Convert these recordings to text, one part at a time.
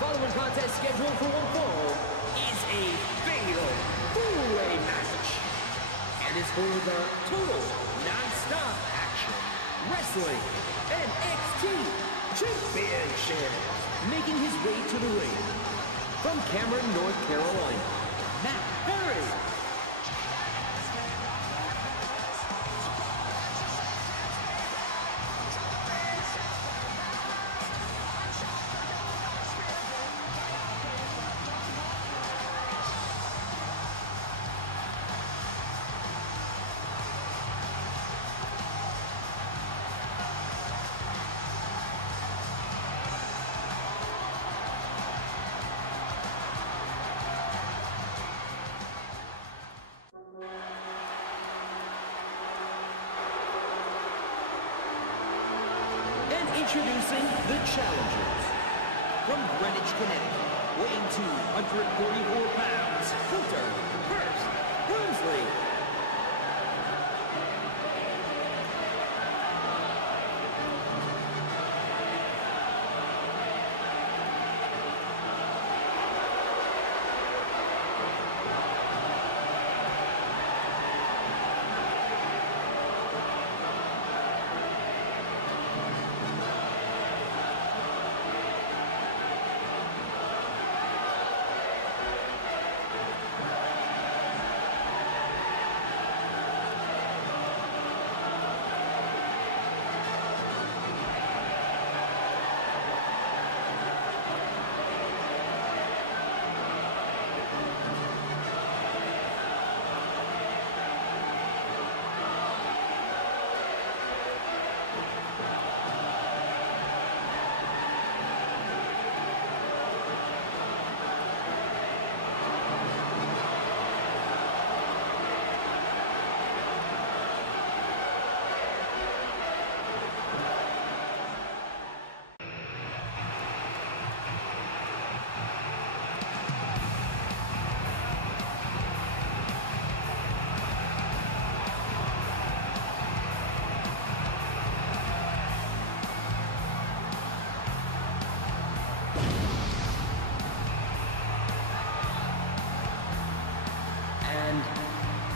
following contest scheduled for one fall is a fatal four-way match and is for the total non-stop action wrestling NXT Championship. Making his way to the ring from Cameron, North Carolina, Matt Harris. Introducing the challengers. From Greenwich, Connecticut, weighing 244 pounds, Hearst Helmsley.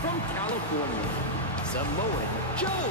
From California, Samoa Joe.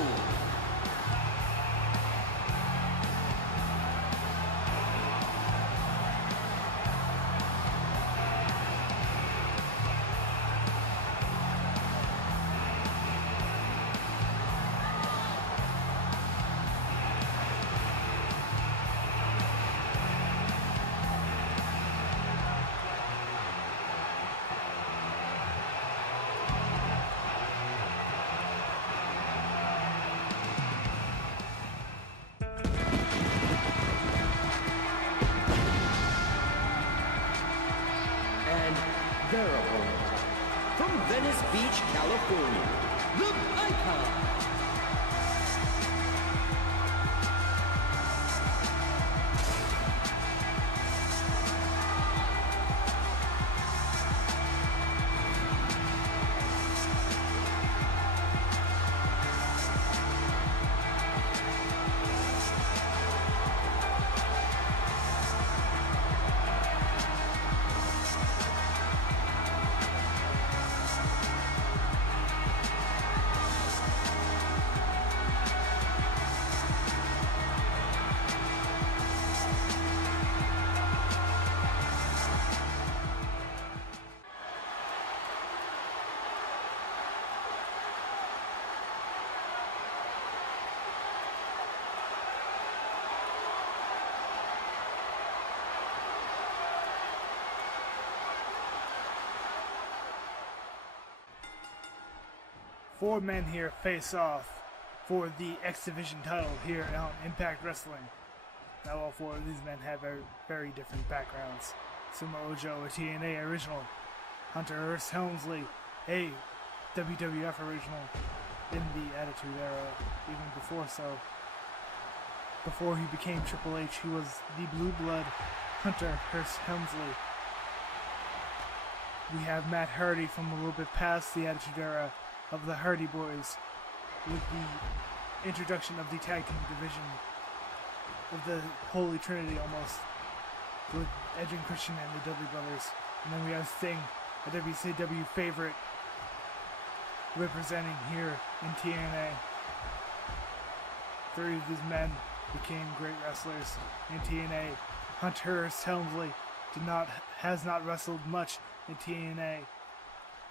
Their opponent, from Venice Beach, California, the Icon. Four men here face off for the X Division title here on Impact Wrestling. Now all four of these men have very different backgrounds. Samoa Joe, a TNA original. Hearst Helmsley, a WWF original in the Attitude Era, even before so. Before he became Triple H, he was the Blue Blood Hearst Helmsley. We have Matt Hardy from a little bit past the Attitude Era of the Hardy Boys, with the introduction of the tag team division of the Holy Trinity almost. with Edge and Christian and the Dudley Brothers. And then we have Sting, a WCW favorite, representing here in TNA. 3 of these men became great wrestlers in TNA. Hearst Helmsley has not wrestled much in TNA.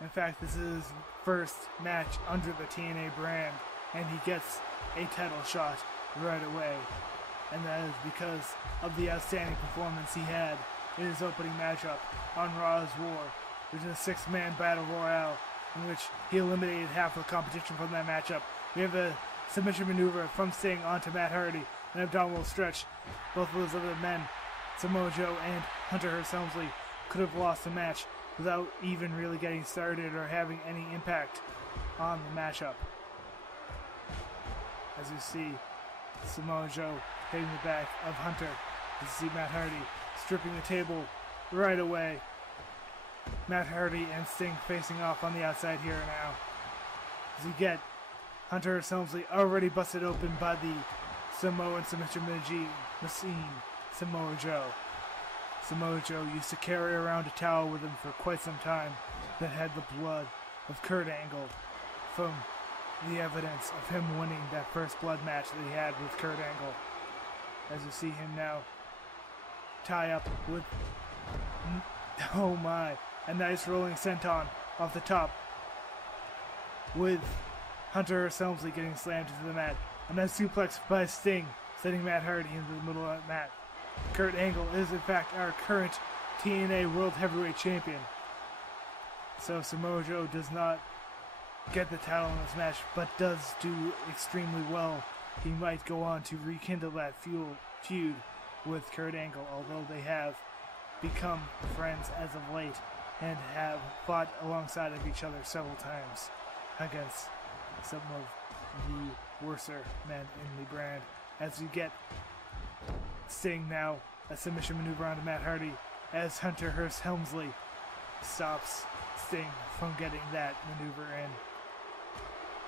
In fact, this is his first match under the TNA brand, and he gets a title shot right away. And that is because of the outstanding performance he had in his opening matchup on Raw's War, which is a 6-man battle royale in which he eliminated half of the competition from that matchup. We have a submission maneuver from Sting onto Matt Hardy, an abdominal stretch. Both of those other men, Samoa Joe and Hearst Helmsley, could have lost the match without even really getting started or having any impact on the matchup. As you see, Samoa Joe hitting the back of Hunter. You see Matt Hardy stripping the table right away. Matt Hardy and Sting facing off on the outside here now. As you get Hearst Helmsley already busted open by the Samoan submission machine, Samoa Joe. Samoa Joe used to carry around a towel with him for quite some time that had the blood of Kurt Angle from the evidence of him winning that first blood match that he had with Kurt Angle. As you see him now tie up with, oh my, a nice rolling senton off the top with Hearst Helmsley getting slammed into the mat. A nice suplex by Sting, sending Matt Hardy into the middle of that mat. Kurt Angle is in fact our current TNA World Heavyweight Champion. So Samoa Joe does not get the title in this match, but does do extremely well. He might go on to rekindle that feud with Kurt Angle, although they have become friends as of late and have fought alongside of each other several times against some of the worser men in the brand. As you get Sting now, a submission maneuver onto Matt Hardy as Hearst Helmsley stops Sting from getting that maneuver in.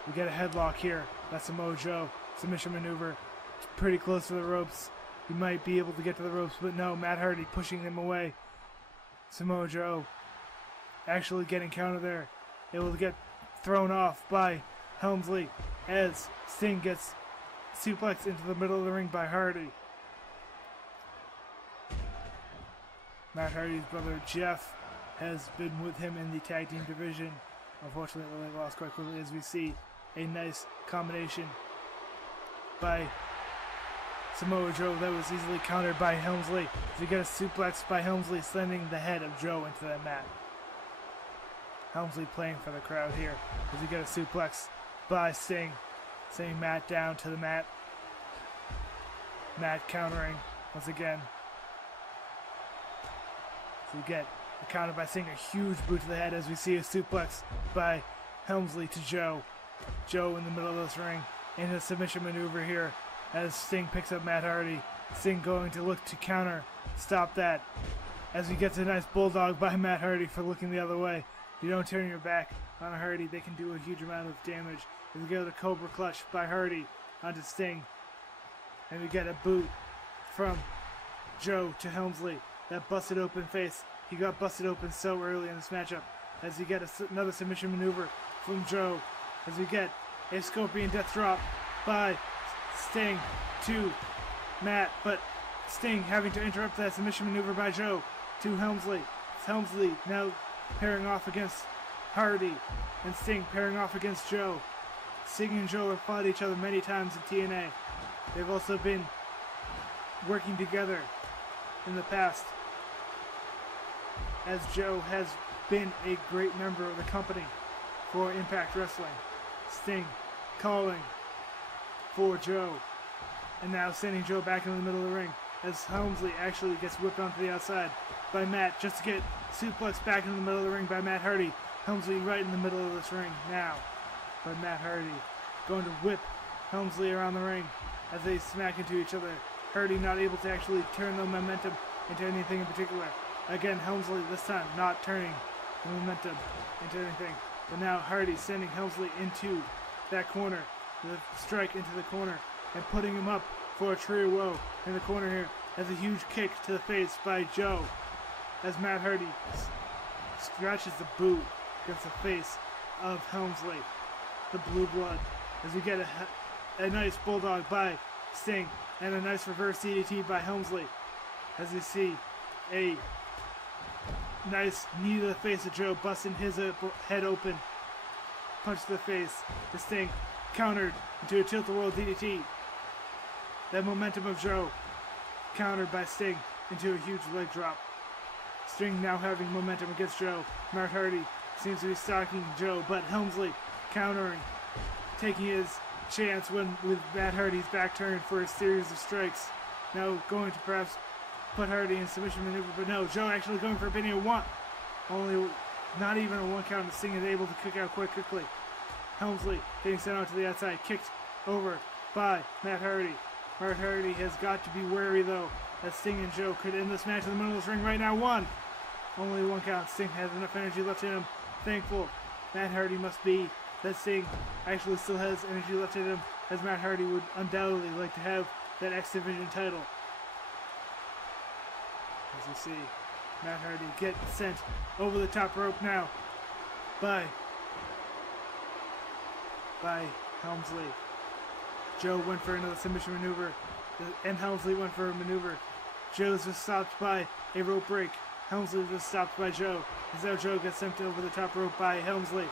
We get a headlock here. That's Samoa Joe. Submission maneuver. Pretty close to the ropes. He might be able to get to the ropes, but no, Matt Hardy pushing him away. Samoa Joe actually getting counted there. Able to get thrown off by Helmsley as Sting gets suplexed into the middle of the ring by Hardy. Matt Hardy's brother Jeff has been with him in the tag team division. Unfortunately, they lost quite quickly as we see a nice combination by Samoa Joe that was easily countered by Helmsley. As we get a suplex by Helmsley, sending the head of Joe into the mat. Helmsley playing for the crowd here as we get a suplex by Sting, sending Matt down to the mat. Matt countering once again. So we get a counter by Sting, a huge boot to the head as we see a suplex by Helmsley to Joe. Joe in the middle of this ring in a submission maneuver here as Sting picks up Matt Hardy. Sting going to look to counter, stop that. As he gets a nice bulldog by Matt Hardy for looking the other way. If you don't turn your back on Hardy, they can do a huge amount of damage. As we get a Cobra Clutch by Hardy onto Sting. And we get a boot from Joe to Helmsley. That busted open face. He got busted open so early in this matchup. As we get another submission maneuver from Joe. As we get a Scorpion Death Drop by Sting to Matt. But Sting having to interrupt that submission maneuver by Joe to Helmsley. Helmsley now pairing off against Hardy. And Sting pairing off against Joe. Sting and Joe have fought each other many times in TNA. They've also been working together in the past, as Joe has been a great member of the company for Impact Wrestling. Sting calling for Joe, and now sending Joe back into the middle of the ring as Helmsley actually gets whipped onto the outside by Matt just to get suplexed back into the middle of the ring by Matt Hardy. Helmsley right in the middle of this ring now, but Matt Hardy going to whip Helmsley around the ring as they smack into each other. Hardy not able to actually turn the momentum into anything in particular. Again, Helmsley this time not turning the momentum into anything. But now Hardy sending Helmsley into that corner, the strike into the corner, and putting him up for a tree woe in the corner here. as a huge kick to the face by Joe, as Matt Hardy scratches the boot against the face of Helmsley. The blue blood, as we get a nice bulldog by Sting and a nice reverse DDT by Helmsley, as you see a nice knee to the face of Joe, busting his head open. Punch to the face. The Sting countered into a tilt-a-whirl DDT. That momentum of Joe countered by Sting into a huge leg drop. Sting now having momentum against Joe. Matt Hardy seems to be stalking Joe, but Helmsley countering, taking his chance with Matt Hardy's back turned for a series of strikes. Now going to perhaps put Hardy in submission maneuver, but no, Joe actually going for a pinning of one. Only not even a 1 count, and Sting is able to kick out quite quickly. Helmsley getting sent out to the outside, kicked over by Matt Hardy. Matt Hardy has got to be wary though, that Sting and Joe could end this match in the middle of this ring right now. Only 1 count. Sting has enough energy left in him. Thankful Matt Hardy must be that Sting actually still has energy left in him, as Matt Hardy would undoubtedly like to have that X Division title. As you see, Matt Hardy get sent over the top rope now by Helmsley. Joe went for another submission maneuver, and Helmsley went for a maneuver. Joe's just stopped by a rope break. Helmsley was stopped by Joe. As now Joe gets sent over the top rope by Helmsley.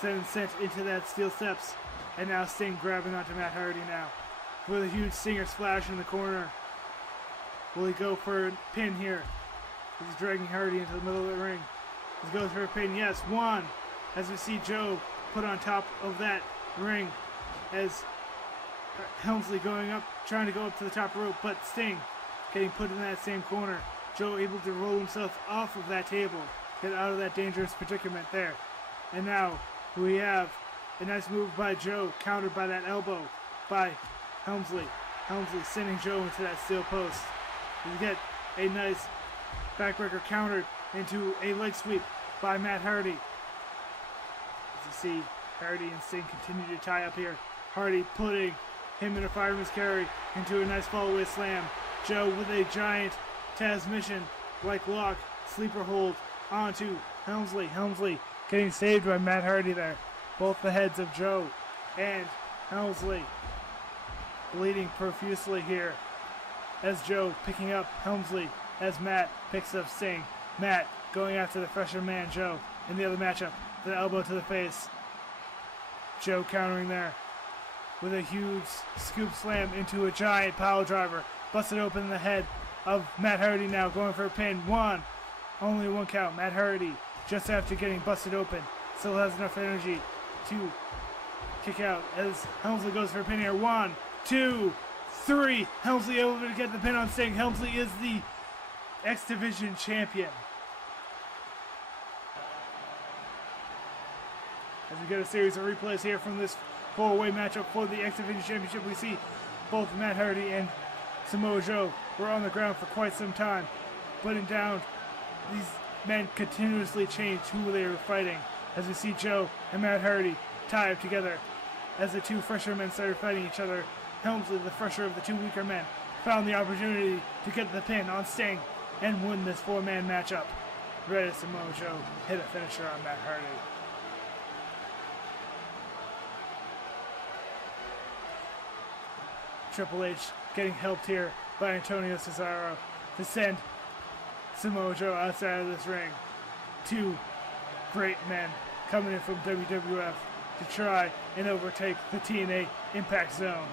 Sent into that steel steps. And now Sting grabbing onto Matt Hardy now. With a huge Stinger splash in the corner. Will he go for a pin here? He's dragging Hardy into the middle of the ring. He goes for a pin. Yes, 1. As we see Joe put on top of that ring. As Helmsley going up, trying to go up to the top rope. But Sting getting put in that same corner. Joe able to roll himself off of that table, get out of that dangerous predicament there. And now we have a nice move by Joe, countered by that elbow by Helmsley. Helmsley sending Joe into that steel post. We get a nice backbreaker countered into a leg sweep by Matt Hardy. As you see, Hardy and Sting continue to tie up here. Hardy putting him in a fireman's carry into a nice fallaway slam. Joe with a giant Tasmission like lock, sleeper hold onto Helmsley. Helmsley getting saved by Matt Hardy there. Both the heads of Joe and Helmsley bleeding profusely here, as Joe picking up Helmsley as Matt picks up Sting. Matt going after the fresher man Joe in the other matchup. The elbow to the face. Joe countering there with a huge scoop slam into a giant pile driver. Busted open in the head of Matt Hardy now, going for a pin. 1. Only 1 count. Matt Hardy, just after getting busted open, still has enough energy to kick out as Helmsley goes for a pin here. 1, 2, 3. Helmsley able to get the pin on Sting. Helmsley is the X Division champion. As we get a series of replays here from this 4-way matchup for the X Division championship, we see both Matt Hardy and Samoa Joe were on the ground for quite some time, putting down. These men continuously changed who they were fighting, as we see Joe and Matt Hardy tie up together. As the 2 fresher men started fighting each other, Helmsley, the fresher of the 2 weaker men, found the opportunity to get the pin on Sting and win this 4-man matchup. Ready, Samoa Joe hit a finisher on Matt Hardy. Triple H getting helped here by Antonio Cesaro to send Samoa Joe outside of this ring. 2 great men coming in from WWF to try and overtake the TNA Impact Zone.